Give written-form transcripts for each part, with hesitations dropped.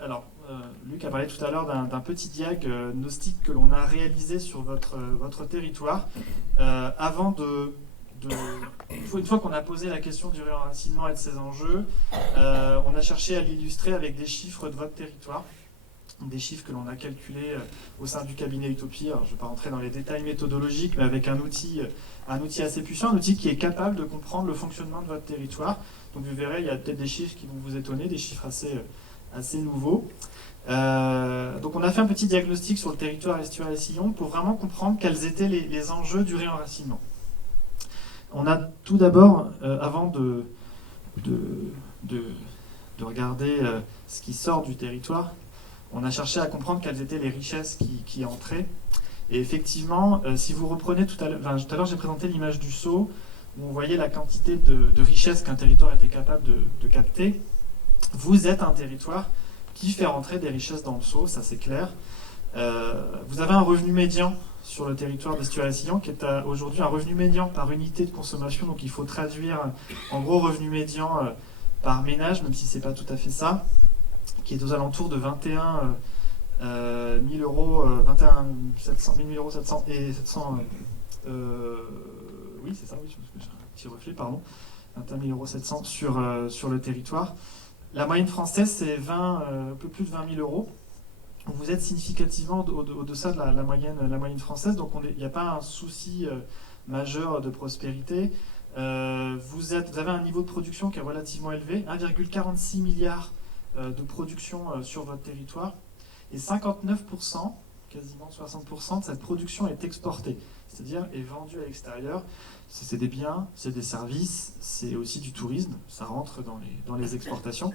Alors, Luc a parlé tout à l'heure d'un petit diagnostic que l'on a réalisé sur votre territoire avant une fois qu'on a posé la question du réenracinement et de ses enjeux, on a cherché à l'illustrer avec des chiffres de votre territoire, des chiffres que l'on a calculés au sein du cabinet Utopie. Alors, je ne vais pas rentrer dans les détails méthodologiques, mais avec un outil assez puissant, un outil qui est capable de comprendre le fonctionnement de votre territoire. Donc vous verrez, il y a peut-être des chiffres qui vont vous étonner, des chiffres assez nouveaux. Donc on a fait un petit diagnostic sur le territoire Estuaire-et-Sillon pour vraiment comprendre quels étaient les enjeux du réenracinement. On a tout d'abord, avant de regarder ce qui sort du territoire, on a cherché à comprendre quelles étaient les richesses qui entraient. Et effectivement, si vous reprenez tout à l'heure j'ai présenté l'image du seau, où on voyait la quantité de richesses qu'un territoire était capable de capter. Vous êtes un territoire qui fait rentrer des richesses dans le seau, ça c'est clair. Vous avez un revenu médian sur le territoire d'Estuaire-et-Sillon qui est aujourd'hui un revenu médian par unité de consommation, donc il faut traduire en gros revenu médian par ménage, même si c'est pas tout à fait ça, qui est aux alentours de 21 000 euros, 21 700, 000 euros 700 et 700. Oui, c'est ça, oui, j'ai un petit reflet, pardon. 21 000 euros 700 sur le territoire. La moyenne française, c'est un peu plus de 20 000 euros. Vous êtes significativement au-deçà de la moyenne française, donc il n'y a pas un souci majeur de prospérité. Vous avez un niveau de production qui est relativement élevé, 1,46 milliard de production sur votre territoire, et 59%, quasiment 60% de cette production est exportée, c'est-à-dire est vendue à l'extérieur. C'est des biens, c'est des services, c'est aussi du tourisme, ça rentre dans les exportations.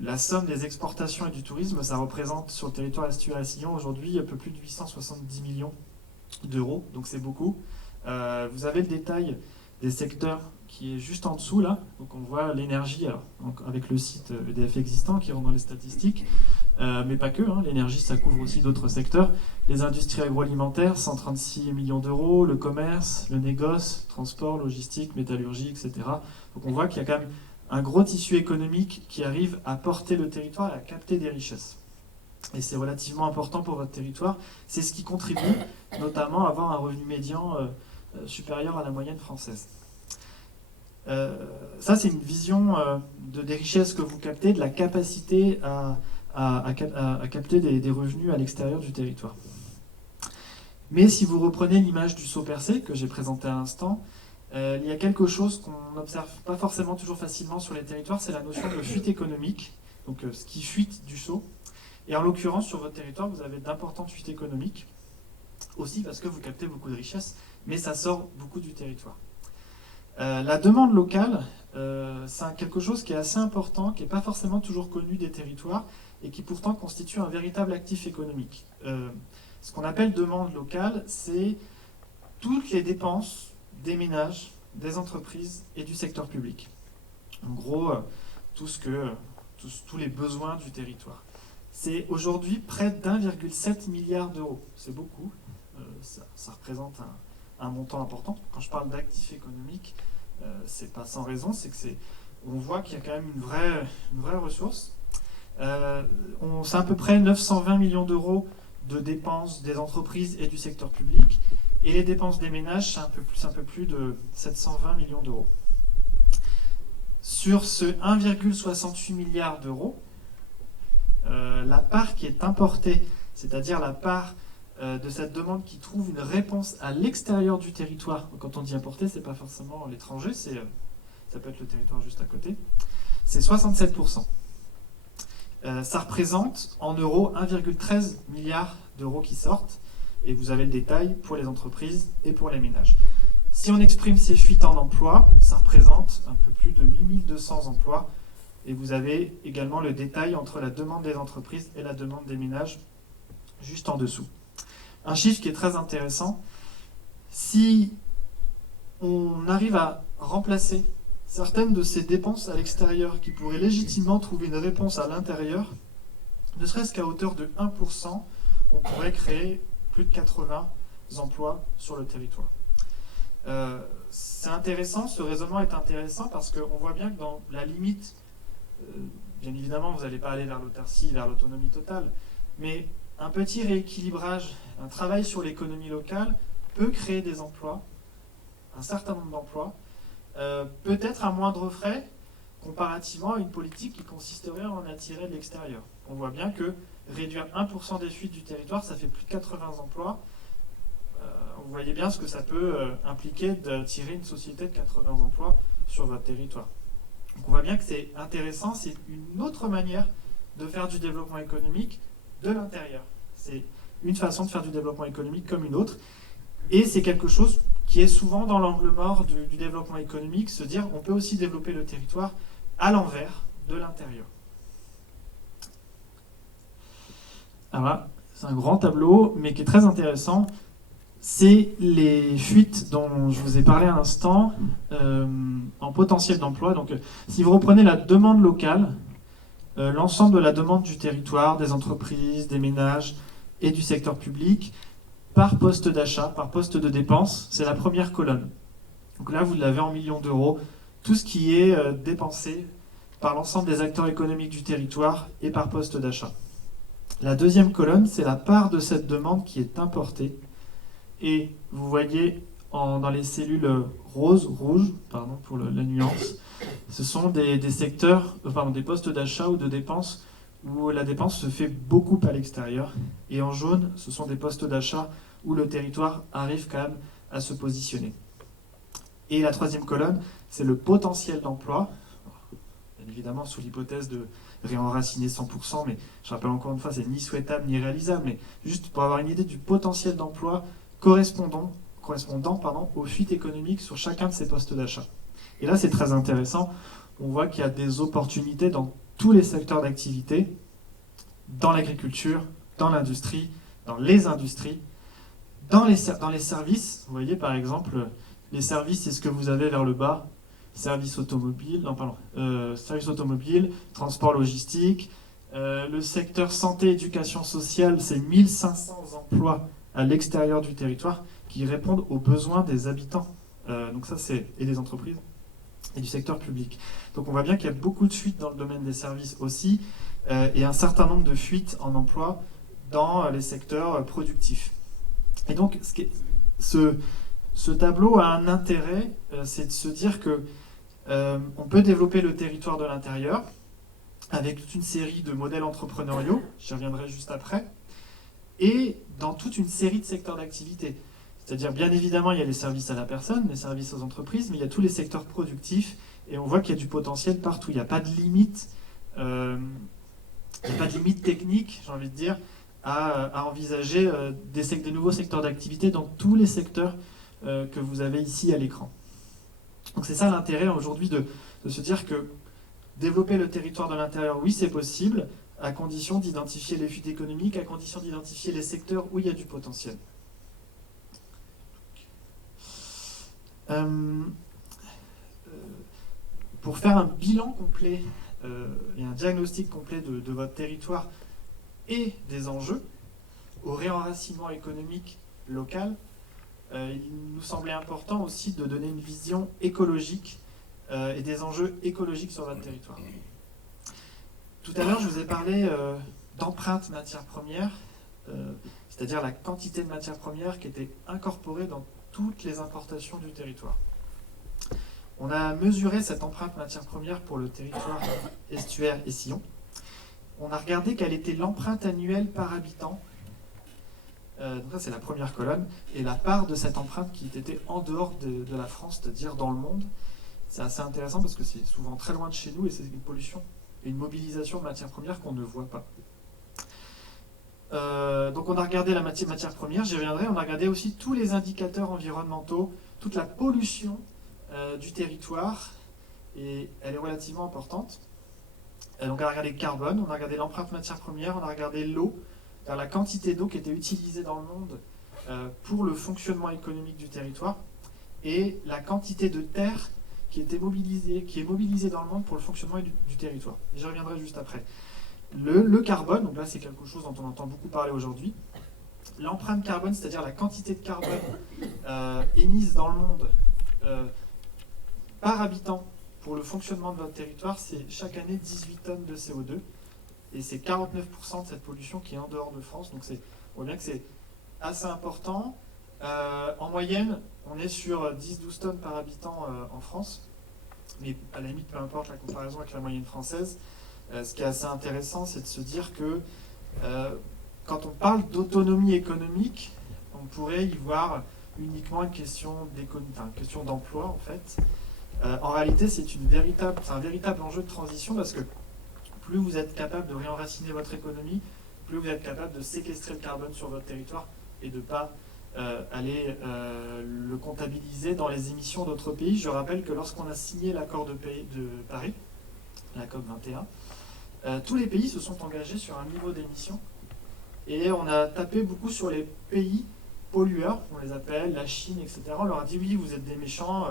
La somme des exportations et du tourisme, ça représente sur le territoire Estuaire-et-Sillon aujourd'hui un peu plus de 870 millions d'euros, donc c'est beaucoup. Vous avez le détail des secteurs qui est juste en dessous là, donc on voit l'énergie, avec le site EDF existant qui rentre dans les statistiques, mais pas que, l'énergie ça couvre aussi d'autres secteurs. Les industries agroalimentaires, 136 millions d'euros, le commerce, le négoce, transport, logistique, métallurgie, etc. Donc on voit qu'il y a quand même un gros tissu économique qui arrive à porter le territoire et à capter des richesses. Et c'est relativement important pour votre territoire. C'est ce qui contribue notamment à avoir un revenu médian supérieur à la moyenne française. Ça, c'est une vision des richesses que vous captez, de la capacité à capter des revenus à l'extérieur du territoire. Mais si vous reprenez l'image du seau percé que j'ai présenté à l'instant, il y a quelque chose qu'on n'observe pas forcément toujours facilement sur les territoires, c'est la notion de fuite économique, donc ce qui fuite du seau. Et en l'occurrence, sur votre territoire, vous avez d'importantes fuites économiques, aussi parce que vous captez beaucoup de richesses, mais ça sort beaucoup du territoire. La demande locale, c'est quelque chose qui est assez important, qui n'est pas forcément toujours connu des territoires, et qui pourtant constitue un véritable actif économique. Ce qu'on appelle demande locale, c'est toutes les dépenses des ménages, des entreprises et du secteur public. En gros, tous les besoins du territoire. C'est aujourd'hui près d'1,7 milliard d'euros. C'est beaucoup. Ça représente un montant important. Quand je parle d'actifs économiques, c'est pas sans raison. On voit qu'il y a quand même une vraie ressource. C'est à peu près 920 millions d'euros de dépenses des entreprises et du secteur public. Et les dépenses des ménages, c'est un peu plus de 720 millions d'euros. Sur ce 1,68 milliard d'euros, la part qui est importée, c'est-à-dire la part de cette demande qui trouve une réponse à l'extérieur du territoire, quand on dit importer, c'est pas forcément l'étranger, ça peut être le territoire juste à côté, c'est 67%. Ça représente en euros 1,13 milliard d'euros qui sortent, et vous avez le détail pour les entreprises et pour les ménages. Si on exprime ces fuites en emploi, ça représente un peu plus de 8200 emplois, et vous avez également le détail entre la demande des entreprises et la demande des ménages juste en dessous. Un chiffre qui est très intéressant, si on arrive à remplacer certaines de ces dépenses à l'extérieur qui pourraient légitimement trouver une réponse à l'intérieur, ne serait-ce qu'à hauteur de 1%, on pourrait créer plus de 80 emplois sur le territoire. C'est intéressant, ce raisonnement est intéressant parce qu'on voit bien que dans la limite bien évidemment, vous n'allez pas aller vers l'autarcie, vers l'autonomie totale, mais un petit rééquilibrage, un travail sur l'économie locale peut créer des emplois, un certain nombre d'emplois, peut-être à moindre frais, comparativement à une politique qui consisterait à en attirer de l'extérieur. On voit bien que réduire 1% des fuites du territoire, ça fait plus de 80 emplois. Vous voyez bien ce que ça peut impliquer d'attirer une société de 80 emplois sur votre territoire. Donc on voit bien que c'est intéressant, c'est une autre manière de faire du développement économique de l'intérieur. C'est une façon de faire du développement économique comme une autre. Et c'est quelque chose qui est souvent dans l'angle mort du développement économique, se dire on peut aussi développer le territoire à l'envers, de l'intérieur. Alors là, c'est un grand tableau, mais qui est très intéressant. C'est les fuites dont je vous ai parlé à l'instant en potentiel d'emploi. Donc, si vous reprenez la demande locale, l'ensemble de la demande du territoire, des entreprises, des ménages et du secteur public, par poste d'achat, par poste de dépense, c'est la première colonne. Donc là, vous l'avez en millions d'euros, tout ce qui est dépensé par l'ensemble des acteurs économiques du territoire et par poste d'achat. La deuxième colonne, c'est la part de cette demande qui est importée. Et vous voyez dans les cellules rouges, pardon pour la nuance, ce sont des secteurs, des postes d'achat ou de dépenses où la dépense se fait beaucoup à l'extérieur. Et en jaune, ce sont des postes d'achat où le territoire arrive quand même à se positionner. Et la troisième colonne, c'est le potentiel d'emploi, bien évidemment sous l'hypothèse de réenraciner 100%, mais je rappelle encore une fois, c'est ni souhaitable ni réalisable, mais juste pour avoir une idée du potentiel d'emploi correspondant aux fuites économiques sur chacun de ces postes d'achat. Et là, c'est très intéressant. On voit qu'il y a des opportunités dans tous les secteurs d'activité, dans l'agriculture, dans l'industrie, dans les industries, dans les services. Vous voyez, par exemple, les services, c'est ce que vous avez vers le bas. Services automobiles, transport logistique. Le secteur santé, éducation sociale, c'est 1500 emplois à l'extérieur du territoire qui répondent aux besoins des habitants. Donc ça, et des entreprises et du secteur public. Donc on voit bien qu'il y a beaucoup de fuites dans le domaine des services aussi, et un certain nombre de fuites en emploi dans les secteurs productifs. Et donc ce tableau a un intérêt, c'est de se dire que on peut développer le territoire de l'intérieur avec toute une série de modèles entrepreneuriaux, j'y reviendrai juste après, et dans toute une série de secteurs d'activité. C'est-à-dire, bien évidemment, il y a les services à la personne, les services aux entreprises, mais il y a tous les secteurs productifs, et on voit qu'il y a du potentiel partout. Il n'y a pas de limite, technique, j'ai envie de dire, à envisager des nouveaux secteurs d'activité dans tous les secteurs que vous avez ici à l'écran. Donc c'est ça l'intérêt aujourd'hui de se dire que développer le territoire de l'intérieur, oui, c'est possible, à condition d'identifier les fuites économiques, à condition d'identifier les secteurs où il y a du potentiel. Pour faire un bilan complet et un diagnostic complet de votre territoire et des enjeux au réenracinement économique local, il nous semblait important aussi de donner une vision écologique et des enjeux écologiques sur votre territoire. Tout à l'heure, je vous ai parlé d'empreinte matière première, c'est-à-dire la quantité de matières premières qui était incorporée dans toutes les importations du territoire. On a mesuré cette empreinte matière première pour le territoire estuaire et sillon. On a regardé quelle était l'empreinte annuelle par habitant. Donc ça, c'est la première colonne. Et la part de cette empreinte qui était en dehors de la France, c'est-à-dire dans le monde. C'est assez intéressant parce que c'est souvent très loin de chez nous et c'est une pollution et une mobilisation de matières premières qu'on ne voit pas. Donc on a regardé la matière première, j'y reviendrai. On a regardé aussi tous les indicateurs environnementaux, toute la pollution du territoire, et elle est relativement importante. Donc on a regardé le carbone, on a regardé l'empreinte matière première, on a regardé l'eau, la quantité d'eau qui était utilisée dans le monde pour le fonctionnement économique du territoire, et la quantité de terre qui est mobilisée dans le monde pour le fonctionnement du territoire. J'y reviendrai juste après. Le carbone, donc là c'est quelque chose dont on entend beaucoup parler aujourd'hui. L'empreinte carbone, c'est-à-dire la quantité de carbone émise dans le monde par habitant pour le fonctionnement de votre territoire, c'est chaque année 18 tonnes de CO2. Et c'est 49% de cette pollution qui est en dehors de France. Donc on voit bien que c'est assez important. En moyenne, on est sur 10-12 tonnes par habitant en France. Mais à la limite, peu importe la comparaison avec la moyenne française. Ce qui est assez intéressant, c'est de se dire que quand on parle d'autonomie économique, on pourrait y voir uniquement une question d'emploi, en fait. En réalité, c'est un véritable enjeu de transition parce que plus vous êtes capable de réenraciner votre économie, plus vous êtes capable de séquestrer le carbone sur votre territoire et de ne pas aller le comptabiliser dans les émissions d'autres pays. Je rappelle que lorsqu'on a signé l'accord de Paris, la COP 21, tous les pays se sont engagés sur un niveau d'émission et on a tapé beaucoup sur les pays pollueurs, on les appelle, la Chine, etc. On leur a dit oui, vous êtes des méchants,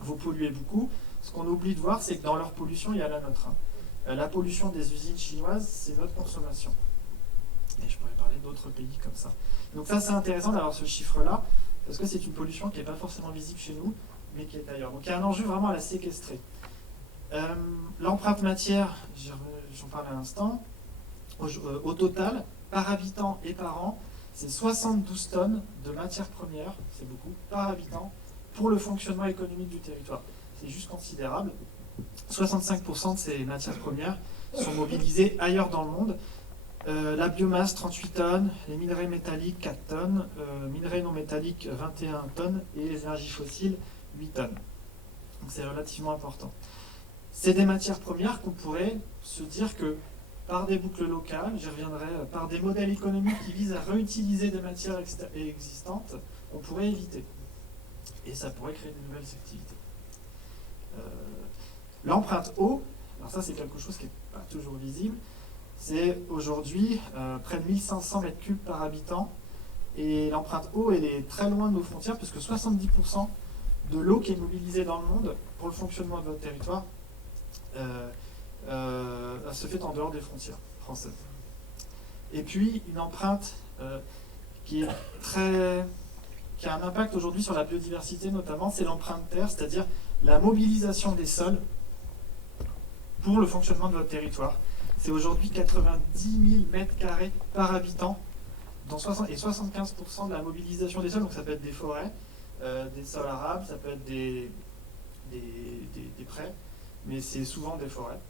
vous polluez beaucoup. Ce qu'on oublie de voir, c'est que dans leur pollution, il y a la nôtre. La pollution des usines chinoises, c'est notre consommation. Et je pourrais parler d'autres pays comme ça. Donc ça, c'est intéressant d'avoir ce chiffre-là, parce que c'est une pollution qui n'est pas forcément visible chez nous, mais qui est ailleurs. Donc il y a un enjeu vraiment à la séquestrer. L'empreinte matière, j'en parlais à l'instant, au total, par habitant et par an, c'est 72 tonnes de matières premières, c'est beaucoup, par habitant, pour le fonctionnement économique du territoire. C'est juste considérable. 65% de ces matières premières sont mobilisées ailleurs dans le monde. La biomasse, 38 tonnes, les minerais métalliques, 4 tonnes, minerais non métalliques, 21 tonnes, et les énergies fossiles, 8 tonnes. Donc c'est relativement important. C'est des matières premières qu'on pourrait se dire que par des boucles locales, j'y reviendrai, par des modèles économiques qui visent à réutiliser des matières existantes, on pourrait éviter. Et ça pourrait créer de nouvelles activités. L'empreinte eau, alors ça c'est quelque chose qui n'est pas toujours visible, c'est aujourd'hui près de 1500 mètres cubes par habitant. Et l'empreinte eau, elle est très loin de nos frontières, puisque 70% de l'eau qui est mobilisée dans le monde pour le fonctionnement de votre territoire se fait en dehors des frontières françaises. Et puis une empreinte qui a un impact aujourd'hui sur la biodiversité notamment, c'est l'empreinte terre, c'est-à-dire la mobilisation des sols pour le fonctionnement de votre territoire. C'est aujourd'hui 90 000 mètres carrés par habitant et 75% de la mobilisation des sols, donc ça peut être des forêts, des sols arables, ça peut être des prés, mais c'est souvent des forêts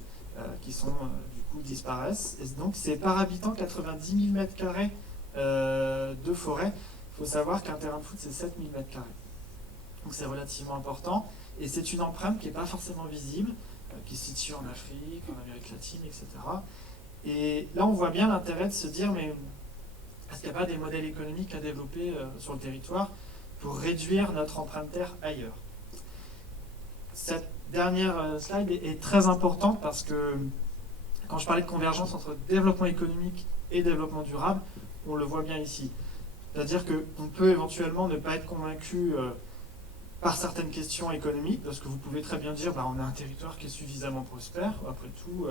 qui sont du coup disparaissent. Et donc c'est par habitant 90 000 mètres carrés de forêt. Il faut savoir qu'un terrain de foot c'est 7 000 mètres carrés. Donc c'est relativement important et c'est une empreinte qui n'est pas forcément visible, qui se situe en Afrique, en Amérique latine, etc. Et là on voit bien l'intérêt de se dire mais est-ce qu'il n'y a pas des modèles économiques à développer sur le territoire pour réduire notre empreinte terre ailleurs? Cette dernière slide est très importante parce que quand je parlais de convergence entre développement économique et développement durable, on le voit bien ici. C'est-à-dire qu'on peut éventuellement ne pas être convaincu par certaines questions économiques, parce que vous pouvez très bien dire on a un territoire qui est suffisamment prospère, après tout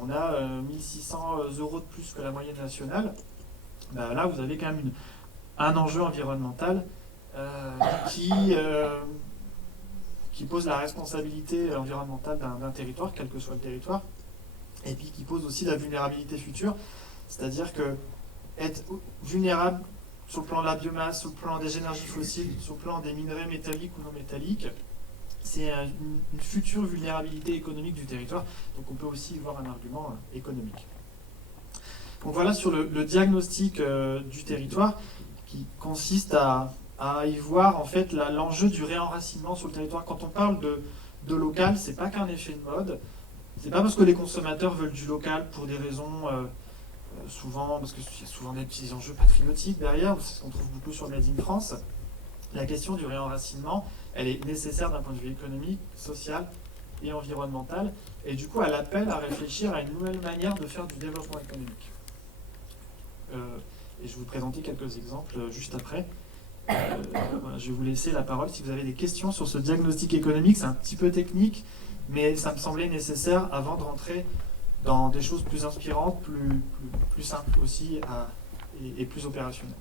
on a 1600 € de plus que la moyenne nationale. Là vous avez quand même un enjeu environnemental qui pose la responsabilité environnementale d'un territoire, quel que soit le territoire, et puis qui pose aussi la vulnérabilité future, c'est-à-dire que être vulnérable sur le plan de la biomasse, sur le plan des énergies fossiles, sur le plan des minerais métalliques ou non métalliques, c'est une future vulnérabilité économique du territoire, donc on peut aussi y voir un argument économique. Donc voilà sur le diagnostic du territoire qui consiste à y voir en fait l'enjeu du réenracinement sur le territoire. Quand on parle de local, c'est pas qu'un effet de mode, c'est pas parce que les consommateurs veulent du local pour des raisons souvent, parce qu'il y a souvent des petits enjeux patriotiques derrière, c'est ce qu'on trouve beaucoup sur Made in France. La question du réenracinement, elle est nécessaire d'un point de vue économique, social et environnemental, et du coup elle appelle à réfléchir à une nouvelle manière de faire du développement économique. Et je vais vous présenter quelques exemples juste après. Voilà, je vais vous laisser la parole si vous avez des questions sur ce diagnostic économique. C'est un petit peu technique, mais ça me semblait nécessaire avant de rentrer dans des choses plus inspirantes, plus simples aussi et plus opérationnelles.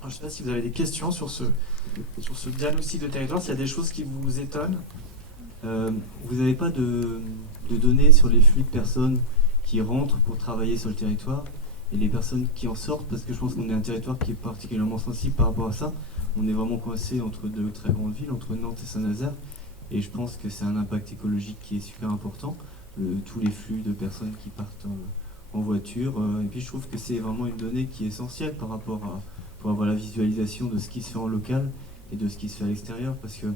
Alors, je ne sais pas si vous avez des questions sur ce diagnostic de territoire, s'il y a des choses qui vous étonnent. Vous n'avez pas de données sur les flux de personnes qui rentrent pour travailler sur le territoire et les personnes qui en sortent, parce que je pense qu'on est un territoire qui est particulièrement sensible par rapport à ça. On est vraiment coincé entre deux très grandes villes, entre Nantes et Saint-Nazaire, et je pense que c'est un impact écologique qui est super important, tous les flux de personnes qui partent en voiture. Et puis je trouve que c'est vraiment une donnée qui est essentielle par rapport à, pour avoir la visualisation de ce qui se fait en local et de ce qui se fait à l'extérieur, parce que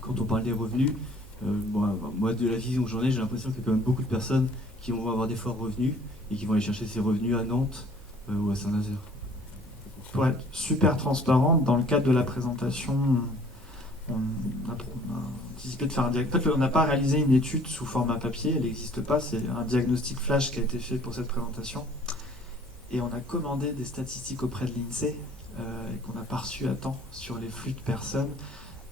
quand on parle des revenus, moi de la vision que j'en ai, j'ai l'impression qu'il y a quand même beaucoup de personnes qui vont avoir des forts revenus et qui vont aller chercher ces revenus à Nantes ou à Saint-Nazaire. Pour être super transparent, dans le cadre de la présentation, on a anticipé de faire un diagnostic. En fait, on n'a pas réalisé une étude sous format papier, elle n'existe pas, c'est un diagnostic flash qui a été fait pour cette présentation. Et on a commandé des statistiques auprès de l'INSEE et qu'on n'a pas reçu à temps sur les flux de personnes.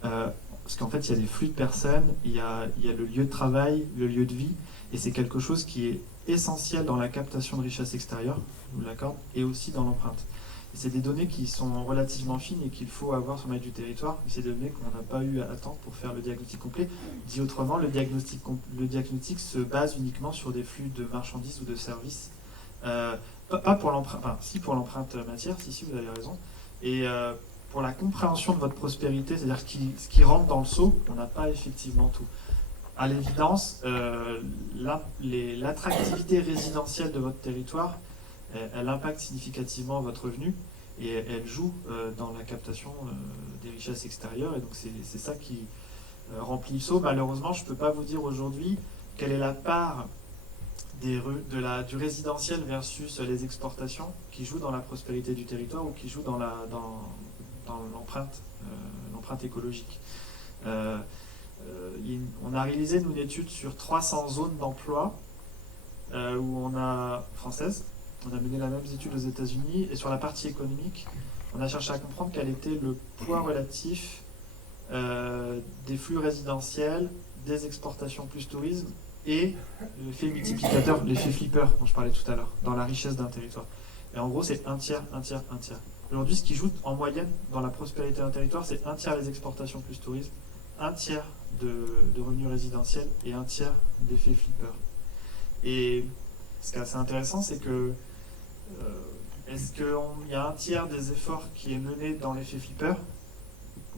Parce qu'en fait, il y a des flux de personnes, il y a le lieu de travail, le lieu de vie, et c'est quelque chose qui est essentiel dans la captation de richesse extérieure, je vous l'accorde, et aussi dans l'empreinte. Et c'est des données qui sont relativement fines et qu'il faut avoir sur le maille du territoire, mais c'est des données qu'on n'a pas eu à temps pour faire le diagnostic complet. Dit autrement, le diagnostic se base uniquement sur des flux de marchandises ou de services. Pas pour l'empreinte, enfin, si pour l'empreinte matière, si vous avez raison. Et pour la compréhension de votre prospérité, c'est-à-dire ce qui rentre dans le seau, on n'a pas effectivement tout. À l'évidence, l'attractivité résidentielle de votre territoire, elle impacte significativement votre revenu et elle joue dans la captation des richesses extérieures. Et donc c'est ça qui remplit le seau. Malheureusement, je ne peux pas vous dire aujourd'hui quelle est la part du résidentiel versus les exportations qui jouent dans la prospérité du territoire ou qui jouent dans l'empreinte écologique. On a réalisé une étude sur 300 zones d'emploi françaises. On a mené la même étude aux États-Unis et sur la partie économique, on a cherché à comprendre quel était le poids relatif des flux résidentiels, des exportations plus tourisme et l'effet multiplicateur, l'effet flipper dont je parlais tout à l'heure, dans la richesse d'un territoire. Et en gros, c'est un tiers, un tiers, un tiers. Aujourd'hui, ce qui joue en moyenne dans la prospérité d'un territoire, c'est un tiers les exportations plus tourisme, un tiers de revenus résidentiels et un tiers d'effet flipper. Et ce qui est assez intéressant, c'est que est-ce qu'il y a un tiers des efforts qui est mené dans l'effet flipper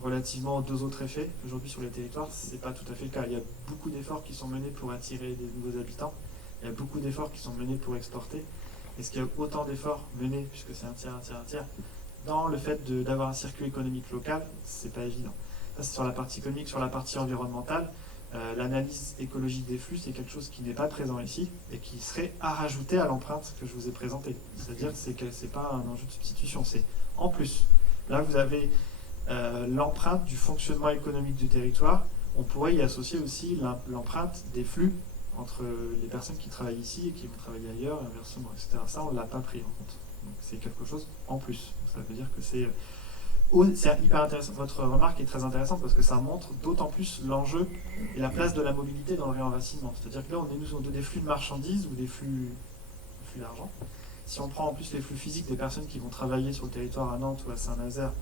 relativement aux deux autres effets? Aujourd'hui sur les territoires, ce n'est pas tout à fait le cas. Il y a beaucoup d'efforts qui sont menés pour attirer des nouveaux habitants. Il y a beaucoup d'efforts qui sont menés pour exporter. Est-ce qu'il y a autant d'efforts menés, puisque c'est un tiers, un tiers, un tiers, dans le fait d'avoir un circuit économique local? C'est pas évident. Ça, c'est sur la partie économique. Sur la partie environnementale, l'analyse écologique des flux, c'est quelque chose qui n'est pas présent ici et qui serait à rajouter à l'empreinte que je vous ai présentée. C'est-à-dire que ce n'est pas un enjeu de substitution, c'est en plus. Là, vous avez l'empreinte du fonctionnement économique du territoire. On pourrait y associer aussi l'empreinte des flux entre les personnes qui travaillent ici et qui vont travailler ailleurs, inversement, etc. Ça, on ne l'a pas pris en compte. Donc, c'est quelque chose en plus. Ça veut dire que c'est hyper intéressant. Votre remarque est très intéressante parce que ça montre d'autant plus l'enjeu et la place de la mobilité dans le réenracinement. C'est-à-dire que là, on est sur des flux de marchandises ou des flux d'argent. Si on prend en plus les flux physiques des personnes qui vont travailler sur le territoire à Nantes ou à Saint-Nazaire,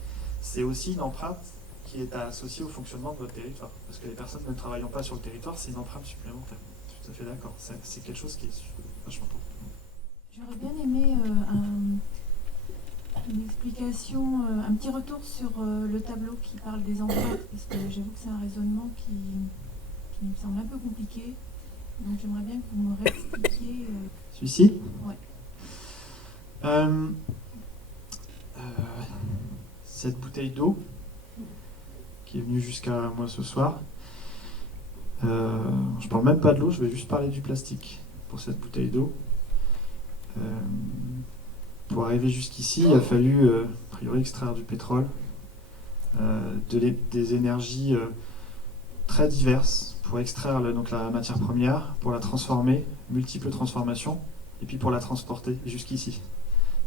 c'est aussi une empreinte qui est associée au fonctionnement de votre territoire. Parce que les personnes ne travaillant pas sur le territoire, c'est une empreinte supplémentaire. Je suis tout à fait d'accord. C'est quelque chose qui est vachement important. J'aurais bien aimé une explication, un petit retour sur le tableau qui parle des empreintes, parce que j'avoue que c'est un raisonnement qui me semble un peu compliqué. Donc j'aimerais bien que vous me réexpliquiez. Celui-ci ? Ouais. Cette bouteille d'eau qui est venue jusqu'à moi ce soir, je parle même pas de l'eau, je vais juste parler du plastique pour cette bouteille d'eau. Pour arriver jusqu'ici, il a fallu a priori extraire du pétrole, des énergies très diverses pour extraire donc la matière première, pour la transformer, multiples transformations, et puis pour la transporter jusqu'ici.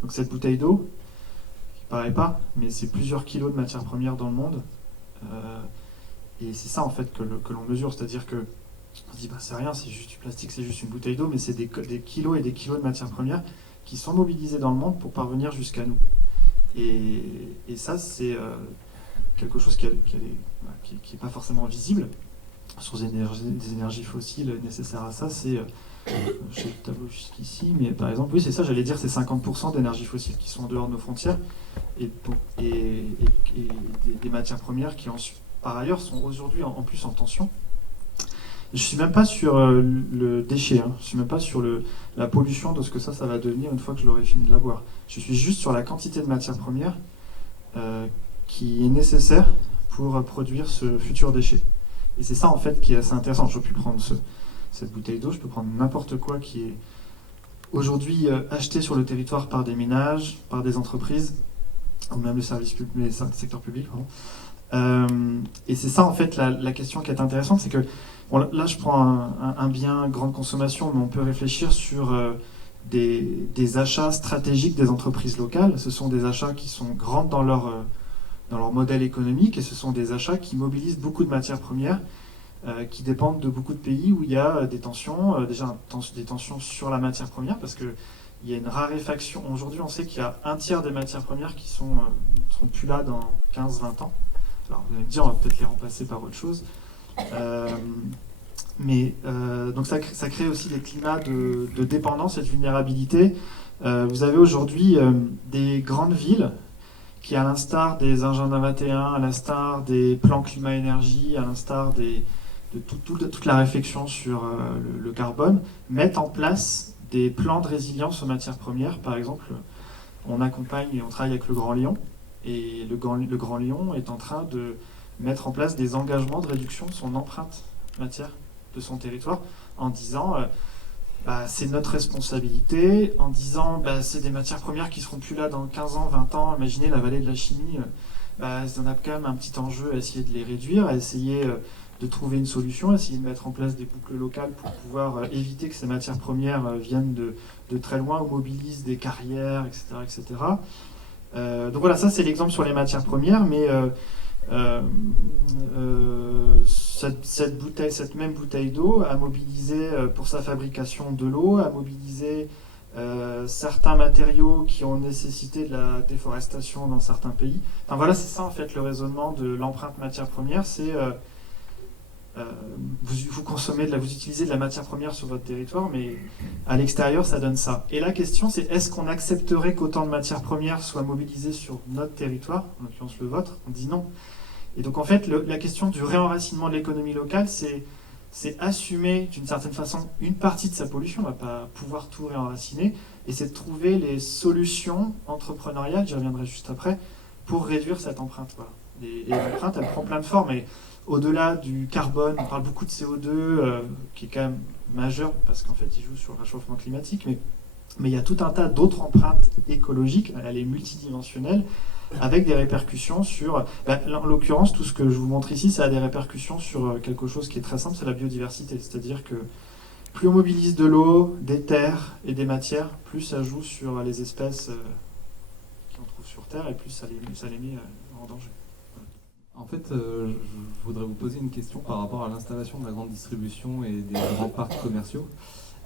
Donc cette bouteille d'eau, qui paraît pas, mais c'est plusieurs kilos de matière première dans le monde, et c'est ça en fait que l'on mesure, c'est-à-dire que on se dit c'est rien, c'est juste du plastique, c'est juste une bouteille d'eau, mais c'est des kilos et des kilos de matière première qui sont mobilisés dans le monde pour parvenir jusqu'à nous. Et ça, c'est quelque chose qui est pas forcément visible, sources des énergies fossiles nécessaires à ça, c'est, j'ai le tableau jusqu'ici, mais par exemple, oui, c'est ça, j'allais dire, c'est 50% d'énergie fossile qui sont en dehors de nos frontières, et des matières premières qui, par ailleurs, sont aujourd'hui en plus en tension. Je ne suis même pas sur le déchet, hein. Je ne suis même pas sur la pollution de ce que ça va devenir une fois que je l'aurai fini de l'avoir. Je suis juste sur la quantité de matières premières qui est nécessaire pour produire ce futur déchet. Et c'est ça en fait qui est assez intéressant. Je peux prendre cette bouteille d'eau, je peux prendre n'importe quoi qui est aujourd'hui acheté sur le territoire par des ménages, par des entreprises, ou même le secteur public. Et c'est ça en fait la question qui est intéressante, c'est que bon, là je prends un bien grande consommation, mais on peut réfléchir sur des achats stratégiques des entreprises locales. Ce sont des achats qui sont grands dans leur modèle économique, et ce sont des achats qui mobilisent beaucoup de matières premières qui dépendent de beaucoup de pays où il y a des tensions, déjà des tensions sur la matière première, parce qu'il y a une raréfaction. Aujourd'hui, on sait qu'il y a un tiers des matières premières qui seront plus là dans 15-20 ans. Alors vous allez me dire, on va peut-être les remplacer par autre chose. Donc ça crée aussi des climats de dépendance et de vulnérabilité. Vous avez aujourd'hui des grandes villes qui, à l'instar des Agenda 21, à l'instar des plans climat-énergie, à l'instar de toute la réflexion sur le carbone, mettent en place des plans de résilience aux matières premières. Par exemple, on accompagne et on travaille avec le Grand Lyon, et le Grand Lyon est en train de mettre en place des engagements de réduction de son empreinte matière de son territoire, en disant c'est notre responsabilité, en disant c'est des matières premières qui seront plus là dans 15 ans, 20 ans. Imaginez la vallée de la chimie, on a quand même un petit enjeu à essayer de les réduire, à essayer de trouver une solution, à essayer de mettre en place des boucles locales pour pouvoir éviter que ces matières premières viennent de très loin ou mobilisent des carrières, etc. etc. Donc voilà, ça c'est l'exemple sur les matières premières, mais cette même bouteille d'eau a mobilisé pour sa fabrication de l'eau, a mobilisé certains matériaux qui ont nécessité de la déforestation dans certains pays. Enfin voilà, c'est ça en fait le raisonnement de l'empreinte matière première, c'est vous consommez vous utilisez de la matière première sur votre territoire, mais à l'extérieur ça donne ça. Et la question c'est, est-ce qu'on accepterait qu'autant de matières premières soient mobilisées sur notre territoire, en l'occurrence le vôtre? On dit non. Et donc en fait la question du réenracinement de l'économie locale, c'est assumer d'une certaine façon une partie de sa pollution, on ne va pas pouvoir tout réenraciner, et c'est de trouver les solutions entrepreneuriales, j'y reviendrai juste après, pour réduire cette empreinte. Voilà. Et l'empreinte, elle prend plein de formes, et au-delà du carbone, on parle beaucoup de CO2, qui est quand même majeur, parce qu'en fait il joue sur le réchauffement climatique, mais il y a tout un tas d'autres empreintes écologiques, elle est multidimensionnelle, avec des répercussions sur... en l'occurrence, tout ce que je vous montre ici, ça a des répercussions sur quelque chose qui est très simple, c'est la biodiversité. C'est-à-dire que plus on mobilise de l'eau, des terres et des matières, plus ça joue sur les espèces qu'on trouve sur Terre, et plus ça les met en danger. En fait, je voudrais vous poser une question par rapport à l'installation de la grande distribution et des grands parcs commerciaux.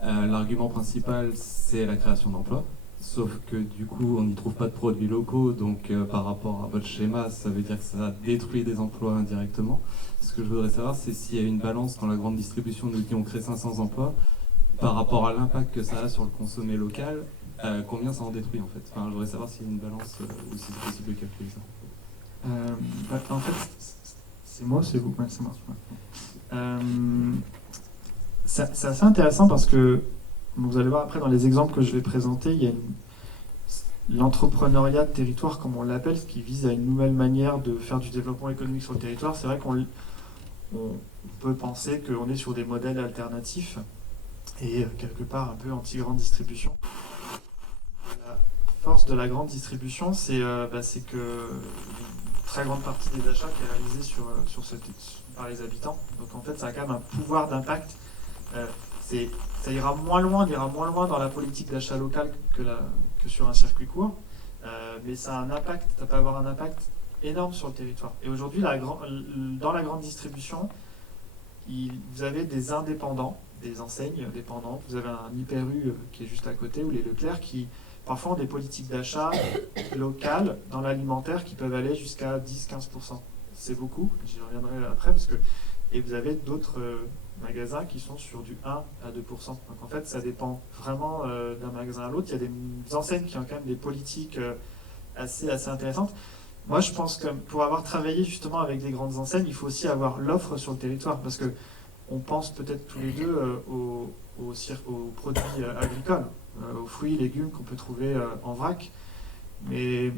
L'argument principal, c'est la création d'emplois. Sauf que du coup, on n'y trouve pas de produits locaux, donc par rapport à votre schéma, ça veut dire que ça détruit des emplois indirectement. Ce que je voudrais savoir, c'est s'il y a une balance quand la grande distribution nous dit on crée 500 emplois, par rapport à l'impact que ça a sur le consommé local, combien ça en détruit en fait. Enfin, je voudrais savoir s'il y a une balance ou si c'est possible de calculer ça. En fait, c'est moi, c'est vous, ouais, c'est moi. C'est assez intéressant parce que vous allez voir après dans les exemples que je vais présenter, il y a l'entrepreneuriat de territoire, comme on l'appelle, ce qui vise à une nouvelle manière de faire du développement économique sur le territoire. C'est vrai qu'on peut penser qu'on est sur des modèles alternatifs et quelque part un peu anti-grande distribution. La force de la grande distribution, c'est que une très grande partie des achats qui est réalisée par les habitants. Donc en fait, ça a quand même un pouvoir d'impact. Ça ira moins loin dans la politique d'achat local que sur un circuit court, mais ça a un impact, ça peut avoir un impact énorme sur le territoire. Et aujourd'hui, dans la grande distribution, vous avez des indépendants, des enseignes dépendantes, vous avez un Hyper U qui est juste à côté, ou les Leclerc, qui parfois ont des politiques d'achat locales dans l'alimentaire qui peuvent aller jusqu'à 10-15%. C'est beaucoup, j'y reviendrai après, parce que et vous avez d'autres magasins qui sont sur du 1 à 2%. Donc en fait, ça dépend vraiment d'un magasin à l'autre. Il y a des enseignes qui ont quand même des politiques assez intéressantes. Moi, je pense que pour avoir travaillé justement avec des grandes enseignes, il faut aussi avoir l'offre sur le territoire, parce que on pense peut-être tous les deux aux produits agricoles, aux fruits et légumes qu'on peut trouver en vrac. Mais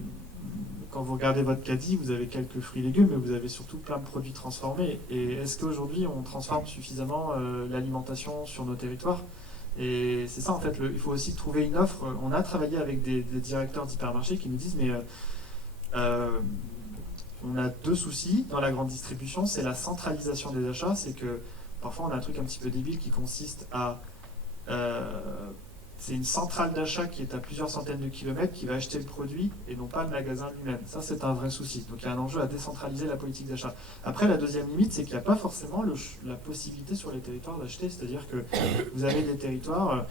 quand vous regardez votre caddie, vous avez quelques fruits et légumes, mais vous avez surtout plein de produits transformés. Et est-ce qu'aujourd'hui, on transforme suffisamment l'alimentation sur nos territoires? Et c'est ça, en fait, il faut aussi trouver une offre. On a travaillé avec des directeurs d'hypermarchés qui nous disent, mais on a deux soucis dans la grande distribution. C'est la centralisation des achats. C'est que parfois, on a un truc un petit peu débile qui consiste à... c'est une centrale d'achat qui est à plusieurs centaines de kilomètres qui va acheter le produit et non pas le magasin lui-même. Ça, c'est un vrai souci. Donc, il y a un enjeu à décentraliser la politique d'achat. Après, la deuxième limite, c'est qu'il n'y a pas forcément la possibilité sur les territoires d'acheter. C'est-à-dire que vous avez des territoires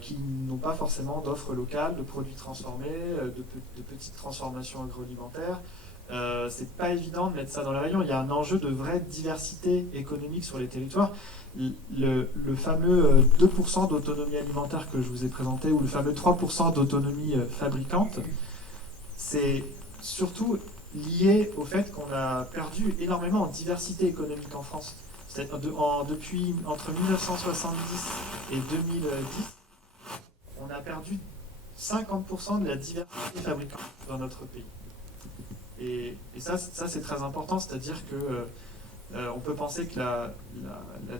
qui n'ont pas forcément d'offres locales, de produits transformés, de petites transformations agroalimentaires. C'est pas évident de mettre ça dans les rayons. Il y a un enjeu de vraie diversité économique sur les territoires. Le fameux 2% d'autonomie alimentaire que je vous ai présenté, ou le fameux 3% d'autonomie fabricante, c'est surtout lié au fait qu'on a perdu énormément en diversité économique en France. Depuis entre 1970 et 2010, on a perdu 50% de la diversité fabricante dans notre pays. Et ça c'est très important, c'est-à-dire que on peut penser que la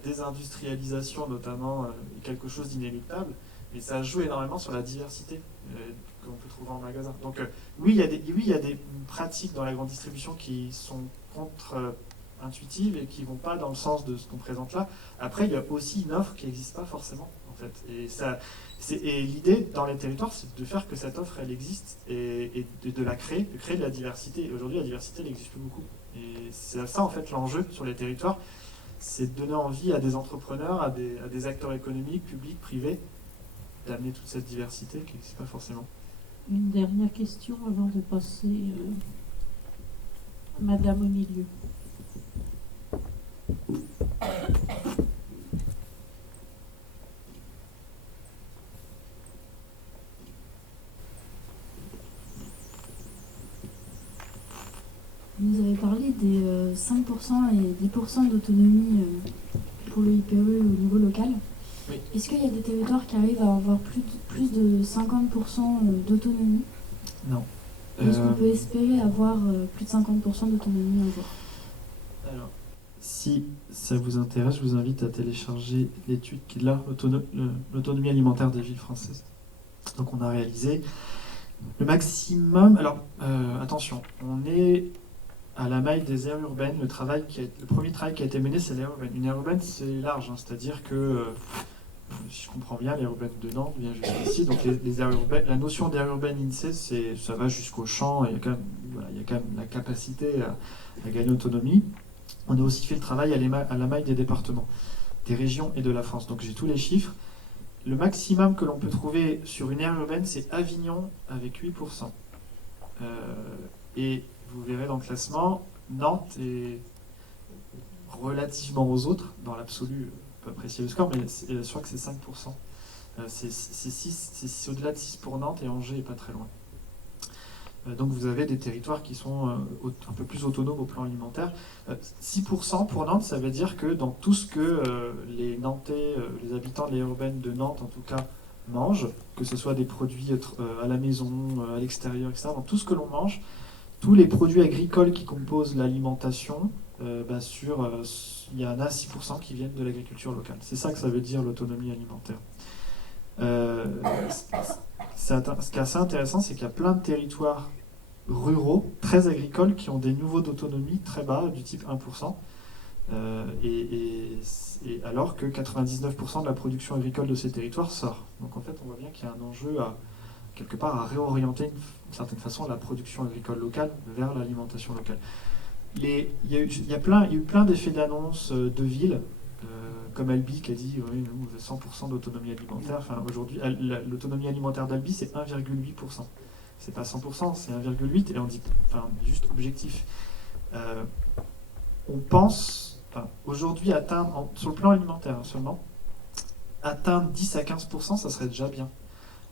désindustrialisation, notamment, est quelque chose d'inéluctable, mais ça joue énormément sur la diversité que l'on peut trouver en magasin. Donc oui, il y a des pratiques dans la grande distribution qui sont contre-intuitives et qui ne vont pas dans le sens de ce qu'on présente là. Après, il y a aussi une offre qui n'existe pas forcément, en fait. Et l'idée dans les territoires, c'est de faire que cette offre, elle existe et de la créer, de créer de la diversité. Et aujourd'hui, la diversité, elle n'existe plus beaucoup. Et c'est ça, en fait, l'enjeu sur les territoires, c'est de donner envie à des entrepreneurs, à des acteurs économiques, publics, privés, d'amener toute cette diversité qui n'existe pas forcément. Une dernière question avant de passer Madame au milieu. Vous avez parlé des 5% et 10% d'autonomie pour le IPE au niveau local. Oui. Est-ce qu'il y a des territoires qui arrivent à avoir plus de 50% d'autonomie? Non. Est-ce qu'on peut espérer avoir plus de 50% d'autonomie un jour? Alors, si ça vous intéresse, je vous invite à télécharger l'étude qui est là, l'autonomie alimentaire des villes françaises. Donc on a réalisé le maximum. Alors, attention, on est à la maille des aires urbaines. Le premier travail qui a été mené, c'est l'aire urbaine. Une aire urbaine, c'est large, hein, c'est-à-dire que, si je comprends bien, l'aire urbaine de Nantes vient jusqu'ici. Donc les aires urbaines, la notion d'aire urbaine INSEE, ça va jusqu'au champ. Il y a quand même la capacité à gagner autonomie. On a aussi fait le travail à la maille des départements, des régions et de la France. Donc j'ai tous les chiffres. Le maximum que l'on peut trouver sur une aire urbaine, c'est Avignon avec 8%. Et vous verrez dans le classement, Nantes est relativement aux autres, dans l'absolu, on peut apprécier le score, mais je crois que c'est 5%. C'est au-delà de 6 pour Nantes et Angers n'est pas très loin. Donc vous avez des territoires qui sont un peu plus autonomes au plan alimentaire. 6% pour Nantes, ça veut dire que dans tout ce que les Nantais, les habitants de l'aire urbaine de Nantes en tout cas, mangent, que ce soit des produits à la maison, à l'extérieur, etc., dans tout ce que l'on mange, tous les produits agricoles qui composent l'alimentation, il y en a 6% qui viennent de l'agriculture locale. C'est ça que ça veut dire l'autonomie alimentaire. Ce qui est assez intéressant, c'est qu'il y a plein de territoires ruraux, très agricoles, qui ont des niveaux d'autonomie très bas, du type 1%, et alors que 99% de la production agricole de ces territoires sort. Donc en fait, on voit bien qu'il y a un enjeu quelque part à réorienter d'une certaine façon la production agricole locale vers l'alimentation locale. Il y a eu plein d'effets d'annonce de villes, comme Albi qui a dit oui, nous, 100% d'autonomie alimentaire. Enfin, aujourd'hui, l'autonomie alimentaire d'Albi, c'est 1,8%. C'est pas 100%, c'est 1,8%, et on dit, enfin, juste objectif. On pense aujourd'hui, atteindre, sur le plan alimentaire seulement, atteindre 10 à 15%, ça serait déjà bien.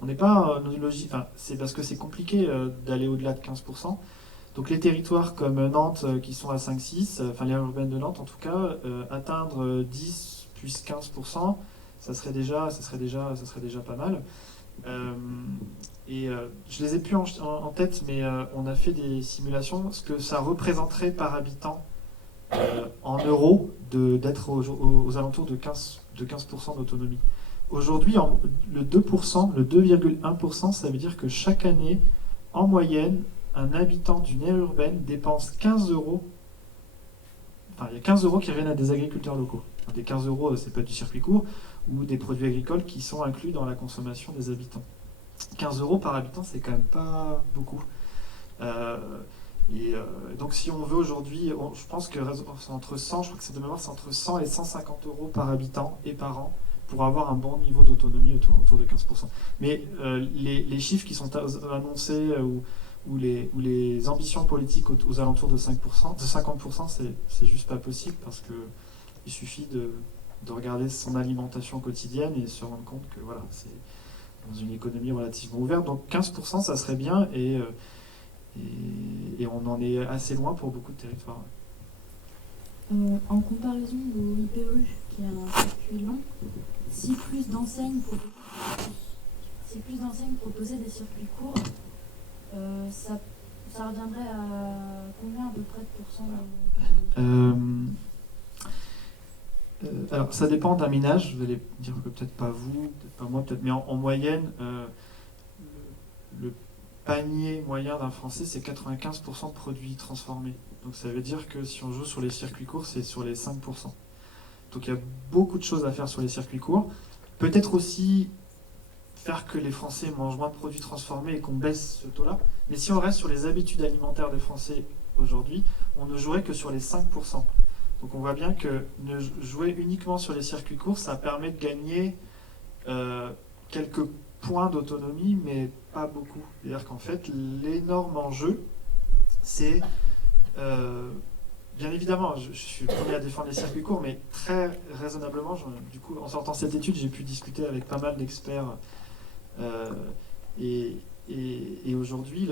On n'est pas dans une logique, c'est parce que c'est compliqué d'aller au-delà de 15%. Donc les territoires comme Nantes qui sont à 5-6, l'aire urbaine de Nantes en tout cas, atteindre 10 plus 15%, ça serait déjà pas mal. Je les ai plus en tête, mais on a fait des simulations, ce que ça représenterait par habitant en euros d'être aux alentours de 15% d'autonomie. Aujourd'hui, le 2%, le 2,1%, ça veut dire que chaque année, en moyenne, un habitant d'une aire urbaine dépense 15 euros. Enfin, il y a 15 euros qui reviennent à des agriculteurs locaux. Enfin, des 15 euros, c'est pas du circuit court, ou des produits agricoles qui sont inclus dans la consommation des habitants. 15 euros par habitant, c'est quand même pas beaucoup. Donc si on veut aujourd'hui, je pense que c'est entre 100, je crois que c'est de mémoire, c'est entre 100 et 150 euros par habitant et par an pour avoir un bon niveau d'autonomie autour de 15%. Mais les chiffres qui sont annoncés ou les ambitions politiques aux alentours de 5%, de 50%, c'est juste pas possible parce que il suffit de regarder son alimentation quotidienne et se rendre compte que voilà, c'est dans une économie relativement ouverte. Donc 15%, ça serait bien et on en est assez loin pour beaucoup de territoires. En comparaison au IPE, qui est un circuit long, si plus d'enseignes proposaient des circuits courts, ça reviendrait à combien à peu près de pourcents alors ça dépend d'un ménage, vous allez dire que peut-être pas vous, peut-être pas moi, peut-être, mais en moyenne, le panier moyen d'un Français, c'est 95% de produits transformés. Donc ça veut dire que si on joue sur les circuits courts, c'est sur les 5%. Donc il y a beaucoup de choses à faire sur les circuits courts. Peut-être aussi faire que les Français mangent moins de produits transformés et qu'on baisse ce taux-là. Mais si on reste sur les habitudes alimentaires des Français aujourd'hui, on ne jouerait que sur les 5%. Donc on voit bien que jouer uniquement sur les circuits courts, ça permet de gagner quelques points d'autonomie, mais pas beaucoup. C'est-à-dire qu'en fait, l'énorme enjeu, c'est... bien évidemment, je suis le premier à défendre les circuits courts, mais très raisonnablement, du coup, en sortant cette étude, j'ai pu discuter avec pas mal d'experts. Et aujourd'hui,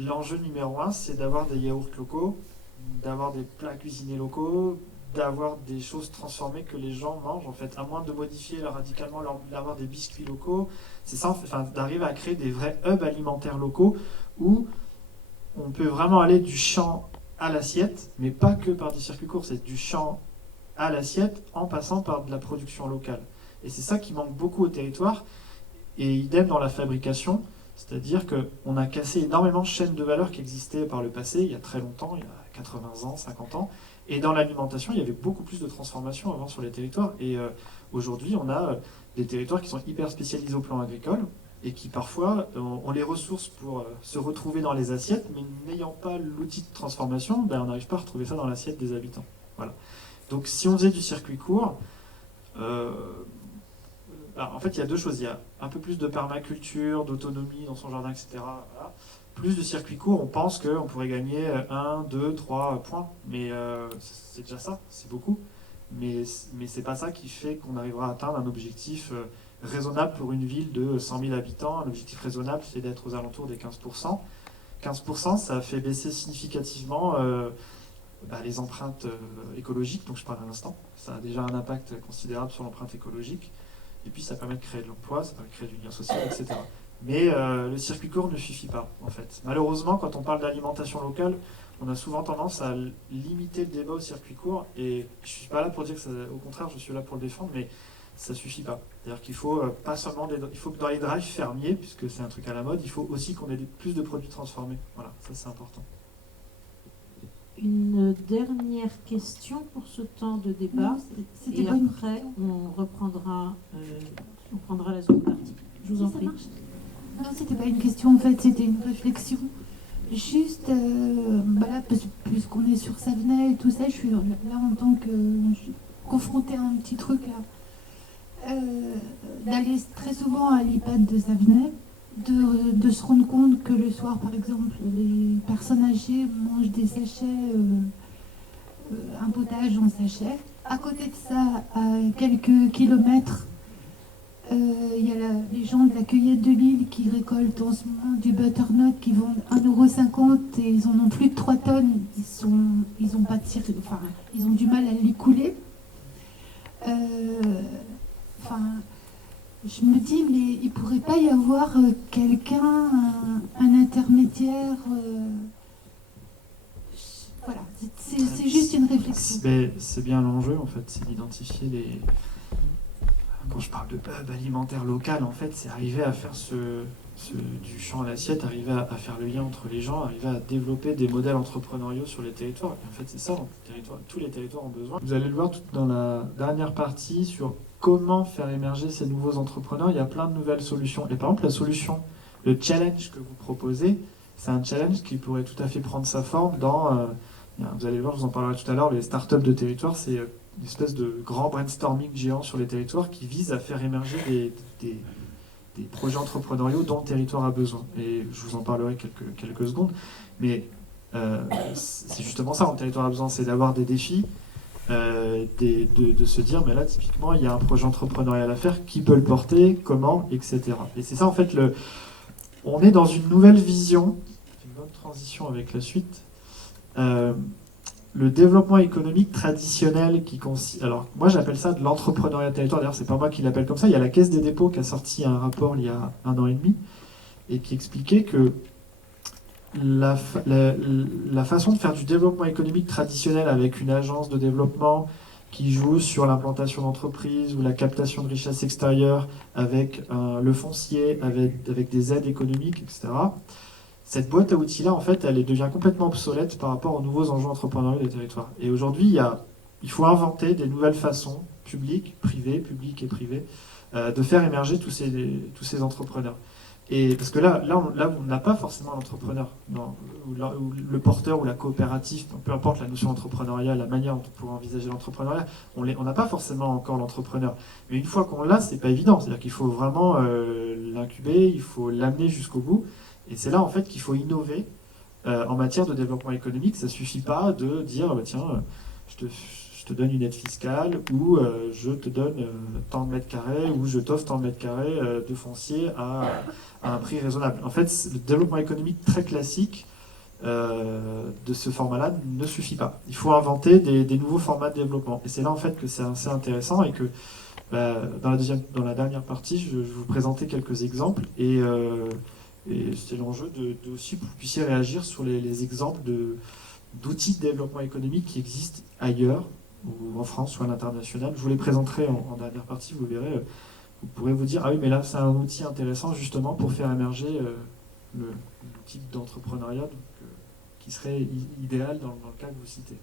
l'enjeu numéro 1, c'est d'avoir des yaourts locaux, d'avoir des plats cuisinés locaux, d'avoir des choses transformées que les gens mangent, en fait, à moins de modifier radicalement, d'avoir des biscuits locaux. C'est ça, enfin, d'arriver à créer des vrais hubs alimentaires locaux où on peut vraiment aller du champ à l'assiette, mais pas que par des circuits courts, c'est du champ à l'assiette en passant par de la production locale. Et c'est ça qui manque beaucoup au territoire, et idem dans la fabrication, c'est-à-dire qu'on a cassé énormément de chaînes de valeur qui existaient par le passé, il y a très longtemps, il y a 80 ans, 50 ans, et dans l'alimentation, il y avait beaucoup plus de transformation avant sur les territoires, et aujourd'hui, on a des territoires qui sont hyper spécialisés au plan agricole, et qui parfois ont les ressources pour se retrouver dans les assiettes, mais n'ayant pas l'outil de transformation, on n'arrive pas à retrouver ça dans l'assiette des habitants. Voilà. Donc si on faisait du circuit court, en fait il y a deux choses. Il y a un peu plus de permaculture, d'autonomie dans son jardin, etc. Voilà. Plus de circuit court, on pense qu'on pourrait gagner 1, 2, 3 points, mais c'est déjà ça, c'est beaucoup. Mais c'est pas ça qui fait qu'on arrivera à atteindre un objectif raisonnable pour une ville de 100 000 habitants. L'objectif raisonnable, c'est d'être aux alentours des 15%. 15%, ça fait baisser significativement les empreintes écologiques, dont je parle à l'instant. Ça a déjà un impact considérable sur l'empreinte écologique. Et puis ça permet de créer de l'emploi, ça permet de créer du lien social, etc. Mais le circuit court ne suffit pas, en fait. Malheureusement, quand on parle d'alimentation locale, on a souvent tendance à limiter le débat au circuit court. Et je ne suis pas là pour dire que ça, au contraire, je suis là pour le défendre, mais ça ne suffit pas. C'est-à-dire qu'il faut pas seulement il faut que dans les drives fermiers, puisque c'est un truc à la mode, il faut aussi qu'on ait plus de produits transformés. Voilà, ça c'est important. Une dernière question pour ce temps de débat. Non, c'était et pas une après, question. on prendra la seconde partie. Je vous en Ça prie. marche. Non, c'était pas une question en fait, c'était une réflexion. Juste, là, puisqu'on est sur Savenay et tout ça, je suis là en tant que... Je suis confrontée à un petit truc là. D'aller très souvent à l'IPAD de Savenay, de se rendre compte que le soir, par exemple, les personnes âgées mangent des sachets un potage en sachet. À côté de ça, à quelques kilomètres, il y a les gens de la cueillette de Lille qui récoltent en ce moment du butternut qui vendent 1,50 € et ils en ont plus de 3 tonnes. Ils ont pas enfin, ils ont du mal à l'écouler. Je me dis, mais il pourrait pas y avoir quelqu'un, un intermédiaire. Voilà, c'est juste une réflexion. C'est bien l'enjeu, en fait, c'est d'identifier les... Quand je parle de hub alimentaire local, en fait, c'est arriver à faire du champ à l'assiette, arriver à faire le lien entre les gens, arriver à développer des modèles entrepreneuriaux sur les territoires. Et en fait, c'est ça, tous les territoires ont besoin. Vous allez le voir dans la dernière partie sur comment faire émerger ces nouveaux entrepreneurs. Il y a plein de nouvelles solutions. Et par exemple, la solution, le challenge que vous proposez, c'est un challenge qui pourrait tout à fait prendre sa forme dans... vous allez voir, je vous en parlerai tout à l'heure, les startups de territoire, c'est une espèce de grand brainstorming géant sur les territoires qui vise à faire émerger des projets entrepreneuriaux dont le territoire a besoin. Et je vous en parlerai quelques secondes. Mais c'est justement ça, dont le territoire a besoin, c'est d'avoir des défis, de se dire, mais là, typiquement, il y a un projet entrepreneurial à faire, qui peut le porter, comment, etc. Et c'est ça, en fait, on est dans une nouvelle vision, une bonne transition avec la suite. Le développement économique traditionnel qui consiste... Alors, moi, j'appelle ça de l'entrepreneuriat territoire. D'ailleurs, c'est pas moi qui l'appelle comme ça. Il y a la Caisse des dépôts qui a sorti un rapport il y a 1 an et demi et qui expliquait que la façon de faire du développement économique traditionnel avec une agence de développement qui joue sur l'implantation d'entreprises ou la captation de richesses extérieures avec le foncier, avec des aides économiques, etc., cette boîte à outils-là, en fait, elle devient complètement obsolète par rapport aux nouveaux enjeux entrepreneuriaux des territoires. Et aujourd'hui, il faut inventer des nouvelles façons, publiques et privées, de faire émerger tous ces entrepreneurs. Et parce que là, on n'a pas forcément l'entrepreneur, ou le porteur ou la coopérative, peu importe la notion d'entrepreneuriat, la manière dont on pourrait envisager l'entrepreneuriat, on n'a pas forcément encore l'entrepreneur. Mais une fois qu'on l'a, c'est pas évident. C'est-à-dire qu'il faut vraiment l'incuber, il faut l'amener jusqu'au bout. Et c'est là, en fait, qu'il faut innover en matière de développement économique. Ça ne suffit pas de dire, tiens, je te donne une aide fiscale, ou je te donne tant de mètres carrés, ou je t'offre tant de mètres carrés de foncier à un prix raisonnable. En fait, le développement économique très classique de ce format-là ne suffit pas. Il faut inventer des nouveaux formats de développement. Et c'est là, en fait, que c'est assez intéressant et que dans la dernière partie, je vais vous présenter quelques exemples et c'est l'enjeu aussi que vous puissiez réagir sur les exemples d'outils de développement économique qui existent ailleurs, ou en France ou à l'international. Je vous les présenterai en dernière partie, vous verrez. Vous pourrez vous dire, ah oui, mais là, c'est un outil intéressant justement pour faire émerger le type d'entrepreneuriat qui serait idéal dans le cas que vous citez.